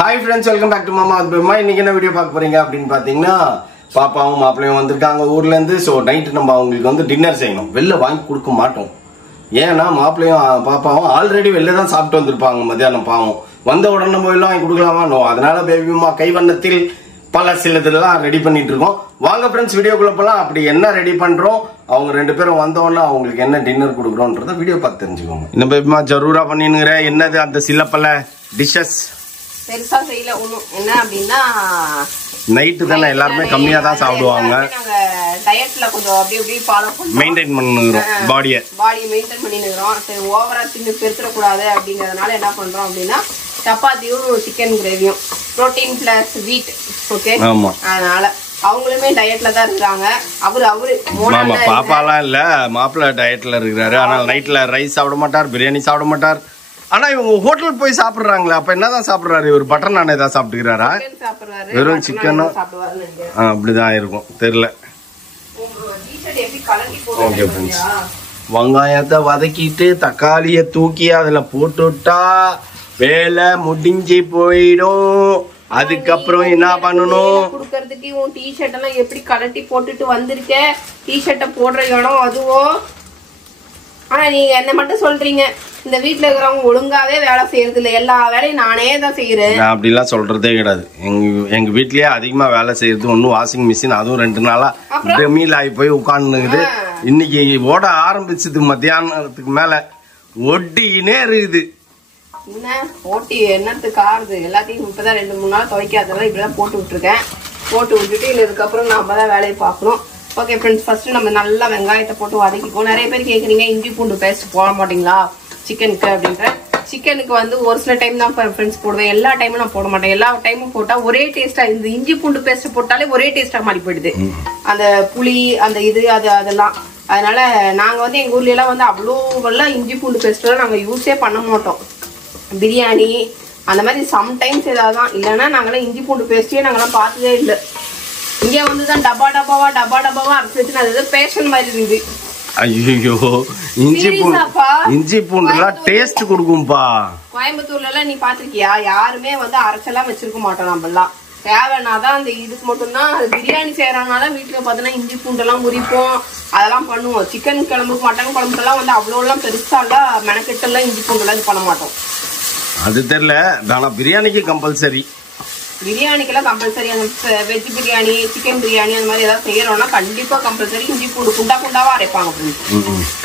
Hi friends, welcome back to Mama Adbema. இன்னைக்கு என்ன video பார்க்க போறீங்க அப்படினு பாத்தீங்கன்னா பாப்பாவும் மாப்பிளையும் வந்திருக்காங்க ஊர்ல இருந்து. சோ நைட் நம்ம அவங்களுக்கு வந்து டின்னர் செய்யணும். வெளில வாங்கி கொடுக்க மாட்டோம். ஏன்னா மாப்பிளையும் பாப்பாவும் ஆல்ரெடி வெளில தான் சாப்பிட்டு வந்திருப்பாங்க மத்தியானம். பாவம் வந்த உடனே நம்ம வெளில வாங்கி கொடுக்கலாமா? நோ. அதனால பேபி அம்மா கைவண்ணத்தில் பல சிலதெல்லாம் ரெடி பண்ணிட்டு இருக்கோம். வாங்க ஃப்ரெண்ட்ஸ் வீடியோக்குள்ள போலாம். அப்படி என்ன ரெடி பண்றோம், அவங்க ரெண்டு பேரும் வந்தோன்னா அவங்களுக்கு என்ன டின்னர் கொடுக்குறோன்றத வீடியோ பார்த்து தெரிஞ்சுக்கோங்க. இந்த பேபி அம்மா ஜரூரா பண்ணினுங்கிற என்னது அந்த சில பல டிஷஸ் பெருசா செய்யல ஒண்ணும். என்ன அப்படின்னா நைட்டு தானே எல்லாருமே கம்மியா தான் சாப்பிடுவாங்க. நாங்க டயட்ல கொஞ்சம் அப்படியே ஃபாலோ பண்ணி மெயின்டைன் பண்ணுறோம். பாடியை மெயின்டைன் பண்ணிக்கிறோம். சரி ஓவரா தின்னு பெருத்துறக்கூடாது அப்படிங்கறதுனால என்ன பண்றோம் அப்படின்னா சப்பாத்தியும் சிக்கன் கிரேவியும் புரோட்டீன் பிளஸ் வீட். ஓகே, அதனால அவங்களுமே டயட்ல தான் இருக்காங்க. அவரு பாப்பாலாம் இல்ல, மாப்பிள்ள டயட்ல இருக்கிறாரு. ஆனால் நைட்ல ரைஸ் சாப்பிட மாட்டார், பிரியாணி சாப்பிட மாட்டார். ஆனா இவங்க ஹோட்டல் போய் சாப்பிடுறாங்களா? அப்ப என்னதான் சாப்பிடுறாரு இவர்? பட்டர் நான் ஏதாவது சாப்பிட்டுக்கிறாரா? வெறும் சிக்கனும் அப்படிதான் இருக்கும், தெரியல. ஓகே ஃப்ரெண்ட்ஸ், வெங்காயத்தை வதக்கிட்டு தக்காளிய தூக்கி அதுல போட்டுட்டா வேலை முடிஞ்சு போயிடும். அதுக்கப்புறம் என்ன பண்ணணும்? குடுக்கறதுக்கு உன் டி-ஷர்ட் எல்லாம் எப்படி கலட்டி போட்டுட்டு வந்திருக்க? டி-ஷர்ட்டை போடுற இடம் அதுவோ. ஆனா நீங்க என்ன மட்டும் சொல்றீங்க, இந்த வீட்டுல இருக்கிறவங்க ஒழுங்காவே வேலை செய்யறது இல்ல, எல்லா வேலையும் நானே தான் செய்யறேன். நான் அப்படிலாம் சொல்றதே கிடையாது. எங்க வீட்லயே அதிகமா வேலை செய்யறது ஒன்னும் வாஷிங் மிஷின், அதுவும் 2 நாளா டெமில் ஆகி போய் உட்காந்துக்குது. இன்னைக்கு ஓட ஆரம்பிச்சது மத்தியானத்துக்கு மேல ஒட்டினே இருக்குது. என்ன ஓட்டி என்னத்துக்கு ஆறுது? எல்லாத்தையும் இப்பதான் 2-3 நாள் துவைக்காதெல்லாம் இப்படிதான் போட்டு விட்டுருக்கேன். போட்டு விட்டுட்டு இதுக்கப்புறம் நம்ம தான் வேலையை பார்க்கணும். ஓகே ஃப்ரெண்ட்ஸ், ஃபர்ஸ்ட் நம்ம நல்லா வெங்காயத்தை போட்டு வதக்கிப்போம். நிறைய பேர் கேக்குறீங்க இஞ்சி பூண்டு பேஸ்ட் போட மாட்டீங்களா சிக்கனுக்கு அப்படின்ற. சிக்கனுக்கு வந்து ஒரு சில டைம் தான் ஃப்ரெண்ட்ஸ் போடுவேன், எல்லா டைமும் நான் போட மாட்டேன். எல்லா டைமும் போட்டா ஒரே டேஸ்டா, இந்த இஞ்சி பூண்டு பேஸ்ட் போட்டாலே ஒரே டேஸ்டா மாறி போயிடுது, அந்த புளி அந்த இது அதெல்லாம். அதனால நாங்க வந்து எங்க ஊர்ல எல்லாம் வந்து அவ்வளோவெல்லாம் இஞ்சி பூண்டு பேஸ்ட் எல்லாம் நாங்க யூஸே பண்ண மாட்டோம். பிரியாணி அந்த மாதிரி சம்டைம்ஸ் ஏதாவதுதான், இல்லைன்னா நாங்கெல்லாம் இஞ்சி பூண்டு பேஸ்டே நாங்கெல்லாம் பார்த்ததே இல்லை. இங்க வந்துதான் டப்பா டப்பாவா அரைச்சு வச்சு அது பேஷன் மாதிரி இருக்குது. ஐயோ, இஞ்சி பூண்டுலாம் டேஸ்ட் கொடுக்கும்பா. கோயம்புத்தூர்ல எல்லாம் நீ பாத்திருக்கியா? யாருமே வந்து அரைச்செல்லாம் வச்சிருக்க மாட்டோம். நம்ம எல்லாம் தேவைன்னாதான் அந்த இதுக்கு மட்டும்தான். பிரியாணி செய்யறதுனால வீட்டுல பாத்தீங்கன்னா இஞ்சி பூண்டு எல்லாம் உரிப்போம், அதெல்லாம் பண்ணுவோம். சிக்கன் குழம்புக்கு மட்டன் குழம்புக்கு எல்லாம் வந்து அவ்வளோ எல்லாம் பெருசா எல்லாம் மெனக்கெட்டு எல்லாம் இஞ்சி பூண்டு எல்லாம் இது பண்ண மாட்டோம். அது தெரியல. ஆனா பிரியாணிக்கு கம்பல்சரி, பிரியாணிக்கெல்லாம் கம்பல்சரி. அந்த வெஜ் பிரியாணி சிக்கன் பிரியாணி அந்த மாதிரி ஏதாவது செய்யறோம்னா கண்டிப்பா கம்பல்சரி இஞ்சி பூண்டு குண்டாவா அரைப்பாங்க.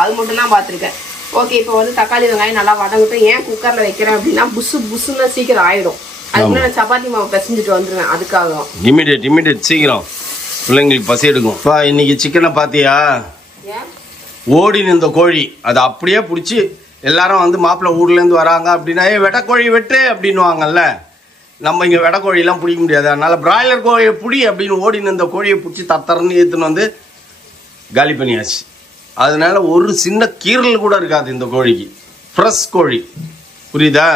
அது மட்டும் தான் பாத்திருக்கேன். ஓகே, இப்போ வந்து தக்காளி வெங்காயம் நல்லா வதங்கட்டும். ஏன் குக்கர்ல வைக்கிறேன் அப்படின்னா புசுன்னு சீக்கிரம் ஆயிடும். அதுக்குள்ள நான் சப்பாத்தி மாவு பிசைஞ்சிட்டு வந்துருவேன். அதுக்காக இமிடியேட் சீக்கிரம் பிள்ளைங்களுக்கு பசி எடுக்கும். இன்னைக்கு சிக்கனை பாத்தியா? ஓடி நின்ற கோழி அதை அப்படியே பிடிச்சி எல்லாரும் வந்து மாப்பிள்ளை ஊர்ல இருந்து வராங்க அப்படின்னா வெட்டக்கோழி வெட்டு அப்படின்னுவாங்கல்ல. நம்ம இங்க வெடக்கோழியெல்லாம் பிடிக்க முடியாது. அதனால பிராய்லர் கோழியை பிடி அப்படின்னு ஓடி நின்ற கோழியை பிடிச்சி தரன்னு ஏற்றுன்னு வந்து காலி பண்ணியாச்சு. அதனால ஒரு சின்ன கீரல் கூட இருக்காது இந்த கோழிக்கு. ஃப்ரெஷ் கோழி, புரியுதா?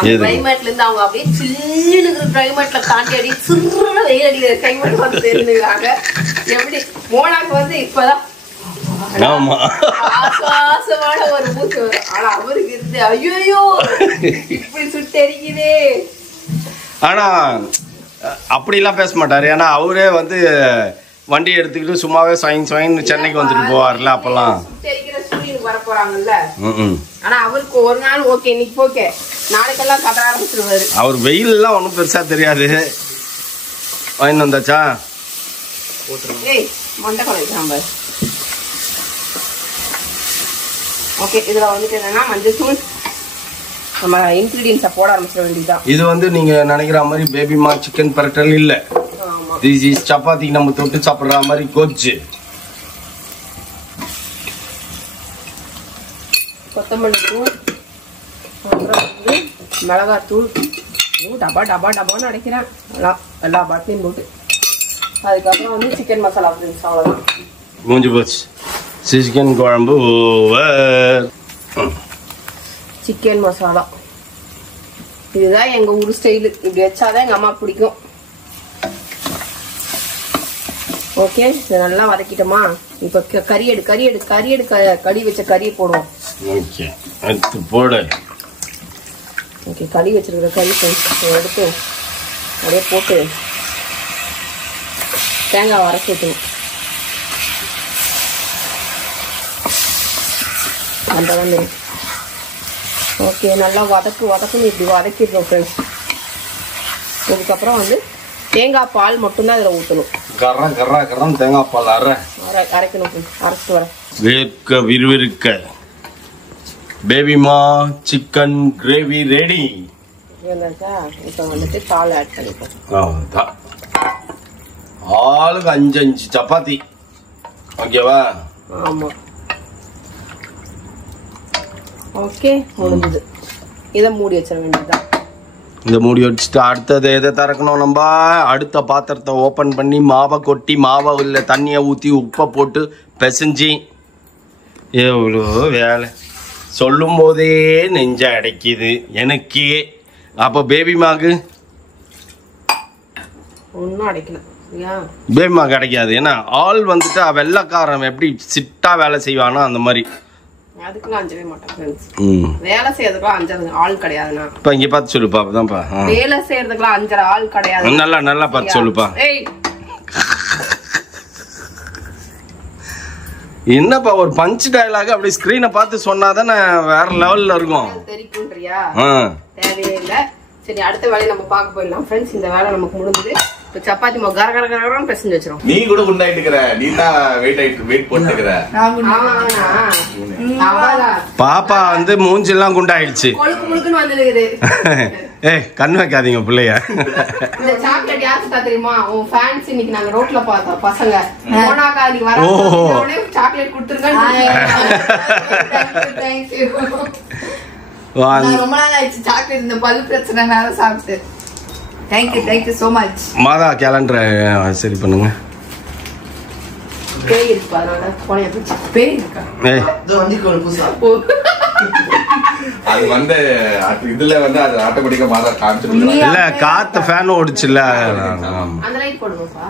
கிளைமேட்ல இருந்து அவங்க அப்படியே சில்லுன்னு கிளைமேட்ல தாண்டி அடி சிறு வெயில் அடிக்கிற கிளைமேட் வந்து தெரிஞ்சுக்கிறாங்க. எப்படி மோனாக்கு வந்து இப்பதான் ஆகாசமான ஒரு மூச்சு வரும். ஆனா அவருக்கு இருந்து ஐயோ இப்படி சுட்டெரிக்குதே. ஆனா அப்படிலாம் பேச மாட்டாரு. ஏன்னா அவரே வந்து வண்டி எடுத்துக்கிட்டு சும்மாவே சென்னைக்கு வந்துட்டு போவார்ல. அப்பெல்லாம் சூரியனுக்கு வர போறாங்கல்ல. ஆனா அவருக்கு ஒரு நாள் ஓகே, இன்னைக்கு ஓகே, நாளைக்கெல்லாம் கட்ட ஆரம்பிச்சிருவாரு. அவர் வெயில் எல்லாம் ஒன்றும் பெருசா தெரியாது. வாங்கி வந்தாச்சா? ஏய் மண்டை குழைக்கிறான். ஓகே, இதுல வந்துட்டு என்னன்னா மஞ்சள் நம்ம இன்கிரிடியன்ஸை போட ஆரம்பிச்சிட வேண்டியதுதான். இது வந்து நீங்க நினைக்கிற மாதிரி பேபி மா சிக்கன் பரட்டல் இல்ல. திஸ் இஸ் சப்பாத்திக்கு நம்ம தொட்டு சாப்பிடுற மாதிரி கோச்சு. கொத்தமல்லி தூள், அப்புறம் வந்து மிளகாத்தூள், டப்பான்னு அடைக்கிறேன் எல்லா பாட்டிலையும் போட்டு. அதுக்கப்புறம் வந்து சிக்கன் மசாலா ஃப்ரெண்ட்ஸ், அவ்வளோதான். மூஞ்சி போச்சு சிக்கன் குழம்பு. சிக்கன் மசாலா இதுதான் எங்க ஊர் ஸ்டைலு. இப்படி வச்சாதான் எங்க அம்மா பிடிக்கும். ஓகே, இதை நல்லா வதக்கிட்டோமா? இப்ப கறி வச்ச கறியை போடுவோம். ஓகே, எடுத்து போடு. ஓகே, கறி வச்சிருக்கிற கறி எடுத்து அப்படியே போட்டு தேங்காய் அரைச்சி வைக்கணும். அந்த ஓகே, நல்லா வதக்குன்னு இப்படி வதக்கிடுறோம் ஃப்ரெண்ட்ஸ். இதுக்கப்புறம் வந்து தேங்காய் பால் மட்டும்தான் இதில் ஊற்றணும். கரம் தேங்காய் பால் அரைக்கணும். அரைச்சிட்டு வரேன். வேர்க்க விறுவிறுக்க பேபிமா சிக்கன் கிரேவி ரெடி. இப்போ வந்துட்டு பால் ஆட் பண்ணிப்போம். ஆளுக்கு 5 சப்பாத்தி. ஓகேவா? ஆமா. ஓகே, முடிஞ்சது. இதை மூடி வச்சிட வேண்டியதுதான். இந்த மூடி வச்சுட்டு அடுத்தது எதை திறக்கணும்? நம்ம அடுத்த பாத்திரத்தை ஓப்பன் பண்ணி மாவை கொட்டி மாவை இல்லை தண்ணியை ஊற்றி உப்பை போட்டு பிசைஞ்சி எவ்வளோ வேலை. சொல்லும் போதே நெஞ்ச அடைக்குது எனக்கே. அப்போ பேபிமாக்கு ஒன்றும் அடைக்கல. பேபிமாக்கு அடைக்காது. ஏன்னா ஆள் வந்துட்டு வெள்ளைக்காரன் எப்படி சிட்டா வேலை செய்வானோ அந்த மாதிரி. அதுக்குலாம் அஞ்சவே மாட்டேன். வேலை செய்யறதுக்குலாம் அஞ்சது ஆள் கிடையாதுண்ணா. இப்ப இங்க பார்த்து சொல்லுப்பா. அப்பதான்ப்பா வேலை செய்யறதுக்குலாம் அஞ்சற ஆள் கிடையாது. நல்லா பார்த்து சொல்லுப்பா. என்னப்பா ஒரு பஞ்ச் டயலாக் அப்படி ஸ்கிரீனை பார்த்து சொன்னாதானே வேற லெவல்ல இருக்கும். தெரியும்ன்றியா? தேவையே இல்லை. சரி, அடுத்த வேலையை நம்ம பார்க்க போயிடலாம் ஃப்ரெண்ட்ஸ். இந்த வேலை நமக்கு முடிஞ்சது. இப்போ சப்பாத்தி கரகரகரன்னு பிசைஞ்சு வச்சிரும். நீ கூட குண்டாயிட்டுக்கிற, நீ தான் வெயிட் போட்டுக்கிற. பாப்பா வந்து மூஞ்செல்லாம் குண்டாயிடுச்சு. கொழுக்கு முழுக்குன்னு வந்துருக்குது. ஏய், கண் வைக்காதீங்க பிள்ளைய. இந்த சாக்லேட் யாருக்கு தெரியுமா? உன் ஃபேன்ஸ் இன்னைக்கு நாங்க ரோட்ல பார்த்தோம் பசங்க. போனாக்கா நீ வர சாக்லேட் கொடுத்துருங்க. ரொம்ப நாள் ஆயிடுச்சு சாக்லேட் இந்த பல் பிரச்சனைனால சாப்பிட்டு. Thank you so much. மாதா கேலண்டரை சரி பண்ணுங்க. பேய் இருக்கு அதனால போனே போச்சு. பேய் இருக்கா? அது வந்து இதுல வந்து அது ஆட்டோமேட்டிக்கா மாதா காமிச்சிருக்கா. இல்ல காத்து ஃபேன் ஓடிச்சுல. அந்த லைட் போடுங்கப்பா.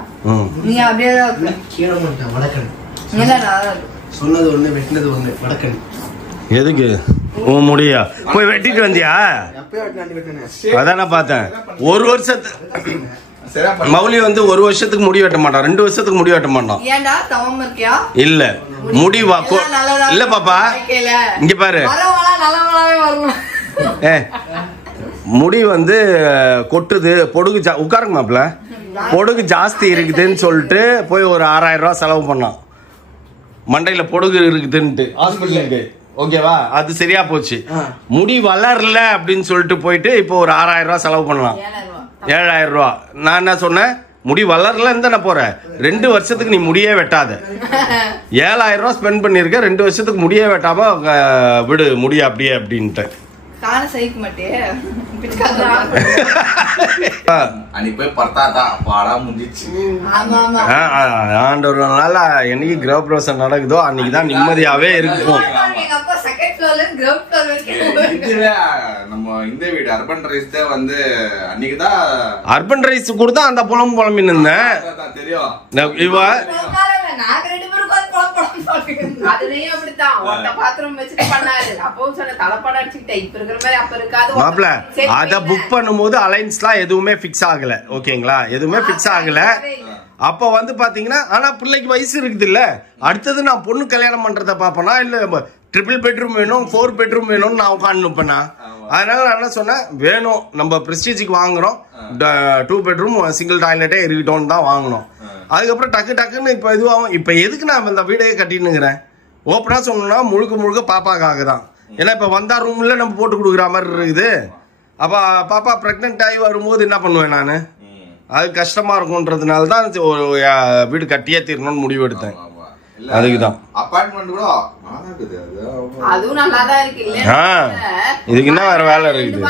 நீ அப்படியே தான் கீழ மாட்டேன். வடக்கன் இல்ல சொன்னது ஒண்ணு வெட்டினது ஒண்ணு. வடக்கன் எதுக்கு? ஓ முடியா போய் வெட்டிட்டு வந்தியா? அதான பார்த்தேன். ஒரு வருஷத்துக்கு மௌலி வந்து ஒரு வருஷத்துக்கு முடி வெட்ட மாட்டான், 2 வருஷத்துக்கு முடி வெட்ட மாட்டான். ஏன்டா தவம் இருக்கியா? இல்ல முடி இல்ல பாப்பா இங்க பாரு. முடி வந்து கொட்டுது, பொடுகு உட்காருங்க மாப்பிள்ள, பொடுகு ஜாஸ்தி இருக்குதுன்னு சொல்லிட்டு போய் ஒரு 6000 ரூபாய் செலவு பண்ணான். மண்டையில பொடுகு இருக்குதுன்ட்டு ஹாஸ்பிட்டலுக்கு. ஓகேவா? அது சரியா போச்சு. முடி வளரல அப்படின்னு சொல்லிட்டு போயிட்டு இப்போ ஒரு 6000 ரூபாய் செலவு பண்ணலாம். 7000 ரூபாய். நான் என்ன சொன்னேன்? முடி வளரலன்னு தானே போற, 2 வருஷத்துக்கு நீ முடியே வெட்டாத. 7000 ரூபாய் ஸ்பெண்ட் பண்ணிருக்க, 2 வருஷத்துக்கு முடியே வெட்டாம விடு முடிய அப்படியே அப்படின்ட்டு. கால சைக்கு மாட்டே அன்னைக்கு போய் பர்த்தாதா பாடா முடிஞ்சிச்சு. ஆண்டவர்னால என்னைக்கு கிரக பிரவேசம் நடக்குதோ அன்னைக்குதான் நிம்மதியாவே இருக்கும். நம்ம இந்த வீடு அர்பன் ரைஸ் தான் வந்து அன்னைக்குதான் அர்பன் ரைஸ் கூட தான் அந்த புலம்பி நின்றேன். தெரியும் இவ மாப்பிள அத புக் பண்ணும்போது அலைன்ஸ்லாம் எதுவுமே பிக்ஸ் ஆகல. ஓகேங்களா? எதுவுமே பிக்ஸ் ஆகல. அப்ப வந்து பாத்தீங்கன்னா ஆனா பிள்ளைக்கு வயசு இருக்குது இல்ல. அடுத்தது நான் பொண்ணு கல்யாணம் பண்றத பாப்பனா இல்ல ட்ரிபிள் பெட்ரூம் வேணும் 4 பெட்ரூம் வேணும்னு நான் உட்காந்து நிப்பேனா. அதனால நான் என்ன சொன்னேன், வேணும் நம்ம பிரஸ்டீஜுக்கு வாங்குறோம் 2 பெட்ரூம் சிங்கிள் டாய்லெட்டே இருக்கட்டும் தான் வாங்கணும். அதுக்கப்புறம் டக்குன்னு இப்ப இதுவாகும். இப்ப எதுக்கு நான் இந்த வீடையே கட்டினுங்கிறேன்? ஓப்பனா சொன்னோம்னா முழுக்க பாப்பாக்காக தான். ஏன்னா இப்ப வந்தா ரூம்ல நம்ம போட்டு கொடுக்குற மாதிரி இருக்குது. அப்ப பாப்பா பிரெக்னென்ட் ஆகி வரும்போது என்ன பண்ணுவேன் நானு? அது கஷ்டமா இருக்கும்ன்றதுனால தான் ஒரு வீடு கட்டியே தீரணும்னு முடிவு எடுத்தேன். அதுக்குதான் அபார்ட்மெண்ட் கூட அதுவும் நல்லா தான் இருக்கு இல்ல. இதுக்கு என்ன வேற வேலை இருக்குது?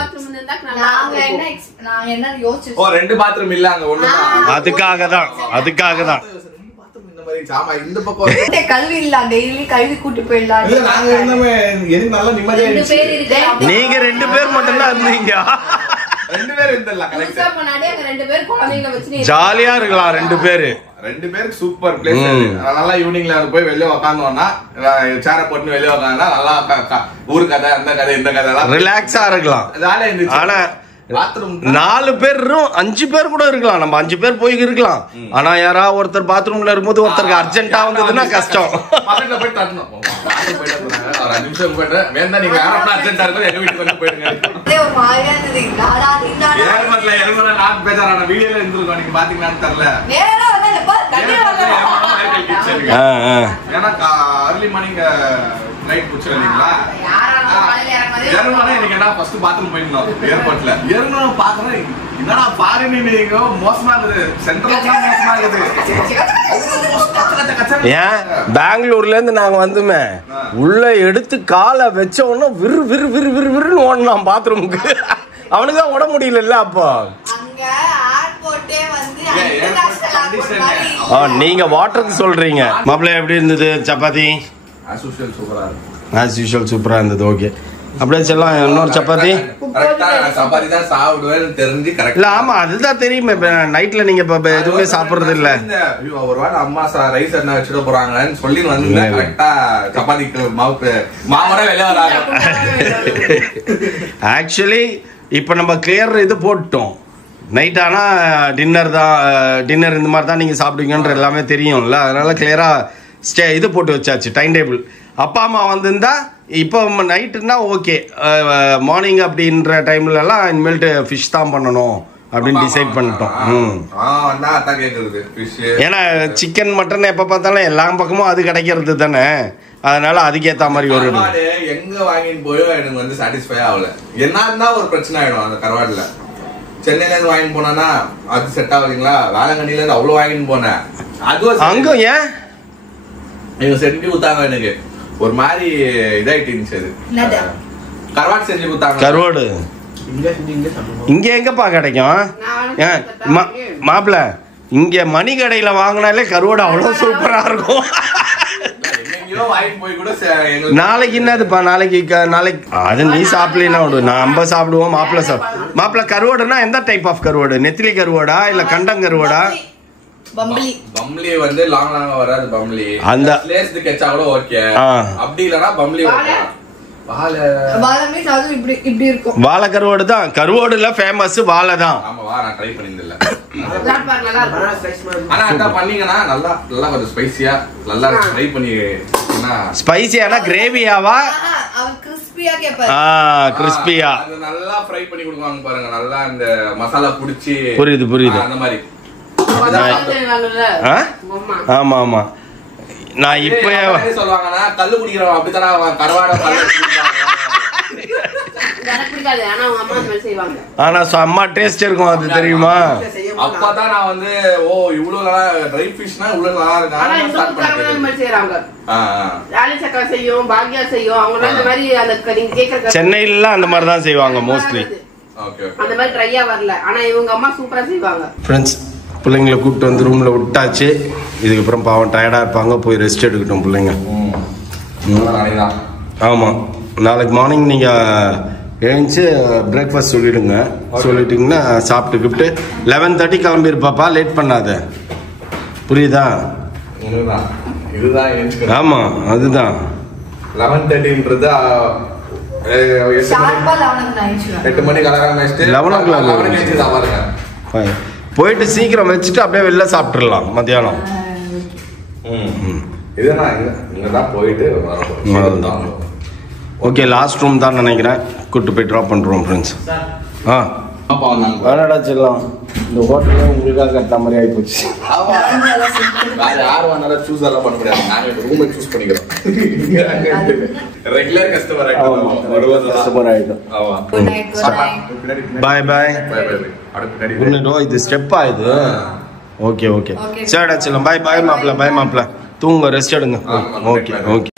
நாங்க என்ன யோசிச்சு 2 பாத்ரூம் இல்ல அங்க ஒண்ணுதான். அதுக்காக தான் இந்த மாதிரி சாமா இந்த பக்கம் கல்வி இல்ல, டெய்லி கல்வி கூட்டி போயிடலாம். இல்ல நாங்க இருந்தோமே எனக்கு நல்ல நிம்மதியா இருந்துச்சு. நீங்க 2 பேர் மட்டும் தான் இருந்தீங்க. 2 பேர் இருந்தல்ல கரெக்ட். முன்னாடி அங்க 2 பேர் குழந்தைகளை வச்சு ஜாலியா இருக்கலாம் 2 பேரு. 2 பேருக்கு சூப்பர் பிளேஸ். நல்லா ஈவினிங்ல போய் வெளியே உட்காந்தோம்னா சேர போட்டு வெளியே உட்காந்தா நல்லா ஊரு கதை அந்த கதை இந்த கதை எல்லாம் ரிலாக்ஸா இருக்கலாம். ஜாலியா இருந்துச்சு. ஆனா பாத்ரூம் 4 பேர் 5 பேர் கூட இருக்கலாம். நம்ம 5 பேர் போய் இருக்கலாம். ஆனா யாராவது ஒருத்தர் பாத்ரூம்ல இருக்கும்போது ஒருத்தருக்கு அர்ஜென்ட்டா வந்ததுன்னா கஷ்டம். பக்கத்துல போய் தட்டணும். ஒரு 5 நிமிஷம் போயிட்டு வேணா நீங்க யாரும் அர்ஜென்ட்டா இருக்கும் எங்க வீட்டுக்கு வந்து போயிடுங்க. ஒரு மாதிரியா இருந்தது. ஏர்மட்ல எருமல நான் பேசாரான வீடியோல இருந்திருக்கோம். நீங்க பாத்தீங்களான்னு தெரியல. நேரா வந்து எப்ப தண்ணி வரல. ஏன்னா अर्ली மார்னிங் நைட் புடிச்சறீங்களா? யாரால காலையில இறங்குறது? எருமல இன்னைக்கு என்ன ஃபர்ஸ்ட் பாத்ரூம் போயிடணும் ஏர்போர்ட்ல. எருமல பாக்குறேன் என்னடா ஃபாரின் நீங்க மோசமா இருக்குது. சென்ட்ரல் மோசமா இருக்குது. ஏன் பெங்களூர்ல இருந்து நாங்க வந்துமே உள்ள எடுத்து காலை வச்ச உடனே விறு விறு விறு விறு விறுன்னு ஓடலாம் பாத்ரூமுக்கு. அவனுக்கு தான் ஓட முடியல. அப்போ அங்க ஏர்போர்ட்டே வந்து இன்டர்நேஷனல் ஏர்போர்ட் மாதிரி. நீங்க வாட்டருக்கு சொல்றீங்க. மாப்பிள்ளை எப்படி இருந்தது சப்பாத்தி? as usual சூப்பரா இருக்கு. as usual சூப்பரா இருந்தது. ஓகே அப்படியே செல்லாம் இன்னொரு சப்பாத்தி. கரெக்ட்டா சப்பாத்தி தான் சாப்பிடுவேன்னு தெரிஞ்சு கரெக்ட். இல்ல ஆமா அதுதான் தெரியுமே. நைட்ல நீங்க எதுவுமே சாப்பிடுறது இல்ல. ஐயோ ஒருவேளை அம்மா ரைஸ் என்ன வச்சுட்டு போறாங்கன்னு சொல்லி வந்து கரெக்டா சப்பாத்திக்கு மாவோட வெளியே வராங்க. ஆக்சுவலி இப்ப நம்ம கிளியர் இது போட்டோம். நைட் ஆனா டின்னர் தான். டின்னர் இந்த மாதிரி தான் நீங்க சாப்பிடுவீங்கன்ற எல்லாமே தெரியும்ல. அதனால கிளியரா இது போட்டு வச்சாச்சு டைம் டேபிள். அப்பா அம்மா வந்திருந்தா இப்போ நைட்டுன்னா ஓகே. மார்னிங் அப்படின்ற டைம்ல எல்லாம் இனிமேல்ட்டு ஃபிஷ் தான் பண்ணணும் அப்படின்னு டிசைட் பண்ணிட்டோம். ஏன்னா சிக்கன் மட்டன் எப்ப பார்த்தாலும் எல்லா பக்கமும் அது கிடைக்கிறது தானே. அதனால அதுக்கேத்த மாதிரி ஒரு எங்க வாங்கிட்டு போயோ எனக்கு வந்து சாட்டிஸ்ஃபை ஆகல. என்ன ஒரு பிரச்சனை ஆயிடும் அந்த கருவாடுல. சென்னையில இருந்து வாங்கிட்டு போனா அது செட் ஆகுதுங்களா? வேளாங்கண்ணில இருந்து அவ்வளவு வாங்கிட்டு போனேன். அதுவும் அங்க ஏன் நீங்க செஞ்சு கொடுத்தாங்க எனக்கு ஒரு மாதிரி இதாயிட்டு இருந்துச்சு. அது கருவாடு செஞ்சு கொடுத்தாங்க. கருவாடு இங்க எங்கப்பா கிடைக்கும்? மாப்பிள்ள இங்க மணி கடையில வாங்கினாலே கருவாடு அவ்வளவு சூப்பரா இருக்கும். நாளைக்கு என்னதுப்பா? நாளைக்கு அது நீ சாப்பிடலாம் விடு. நம்ம சாப்பிடுவோம். மாப்பிள்ள கருவாடுனா எந்த டைப் ஆஃப் கருவாடு? நெத்திலி கருவாடா இல்ல கண்டங்கருவாடா? பம்ளி வந்து லாங் லாங்கா வராது. பம்ளி அந்த ஸ்லேஸ்து கெச்சா கூட ஓகே. அப்படி இல்லனா பம்ளி இப்படி இருக்கும். வாழை கருவாடு தான். கருவாடுல ஃபேமஸ் வாழை தான். ஆமா வா நான் ட்ரை பண்ணிருந்தல. ஆனா அத பண்ணீங்கனா நல்லா கொஞ்சம் ஸ்பைசியா நல்லா ட்ரை பண்ணி ஸ்பைசியானா கிரேவியாவா? அவன் கிறிஸ்பியா கேப்பாரு. கிறிஸ்பியா அது நல்லா ஃப்ரை பண்ணி கொடுப்பாங்க பாருங்க. நல்லா அந்த மசாலா புடிச்சி. புரியுது அந்த மாதிரி. ஆமா ஆமா நான் இப்ப சொல்லுவாங்கன்னா கல்லு குடிக்கிறோம் அப்படித்தானே கருவாடை. ஆனா செம்ம டேஸ்ட் இருக்கும். அது தெரியுமா? அப்பதான் நான் வந்து இவ்வளவு நல்லா ட்ரை ஃபிஷ்னா இவ்வளவு நல்லா இருக்கு. சென்னையில அந்த மாதிரி தான் செய்வாங்க மோஸ்ட்லி. அந்த மாதிரி ட்ரையா வரல. ஆனா இவங்க அம்மா சூப்பரா செய்வாங்க. ஃப்ரெண்ட்ஸ் பிள்ளைங்களை கூப்பிட்டு வந்து ரூம்ல விட்டாச்சு. இதுக்கப்புறம் பாவம் டயர்டா இருப்பாங்க. போய் ரெஸ்ட் எடுக்கட்டும் பிள்ளைங்க. ஆமா நாளைக்கு மார்னிங் நீங்க எழுந்துச்சு பிரேக்ஃபாஸ்ட் சொல்லிடுங்க. சொல்லிட்டீங்கன்னா சாப்பிட்டுக்கிட்டு 11:30 கிளம்பிருப்பாப்பா. லேட் பண்ணாத. புரியுதா? ஆமா அதுதான் 11:30ன்றது 8 மணி கலகாம 11 o'clock போயிட்டு சீக்கிரம் வச்சுட்டு அப்படியே வெளில சாப்பிட்டுடலாம் மத்தியானம். ஓகே லாஸ்ட் ரூம் தான் நினைக்கிறேன். கூட்டு போய் ட்ராப் பண்ணுறோம் ஃப்ரெண்ட்ஸ். வேணாடா செல்லாம். இந்த ஹோட்டலே உங்களுக்காக கட்ட மாதிரி ஆகிப்போச்சு. யார் வந்தாலும் சூஸ் எல்லாம் பண்ண முடியாது. நாங்கள் ரூமை சூஸ் பண்ணிக்கிறோம். ரெகுலர் கஸ்டமர் ஆகிட்டோம். பாய் பாய். இது ஸ்டெப்பா இது? ஓகே சரிடா செல்லம். பாய் பாய் மாப்பிள்ள. பாய் மாப்பிள்ள. தூங்க ரெஸ்ட் எடுங்க. ஓகே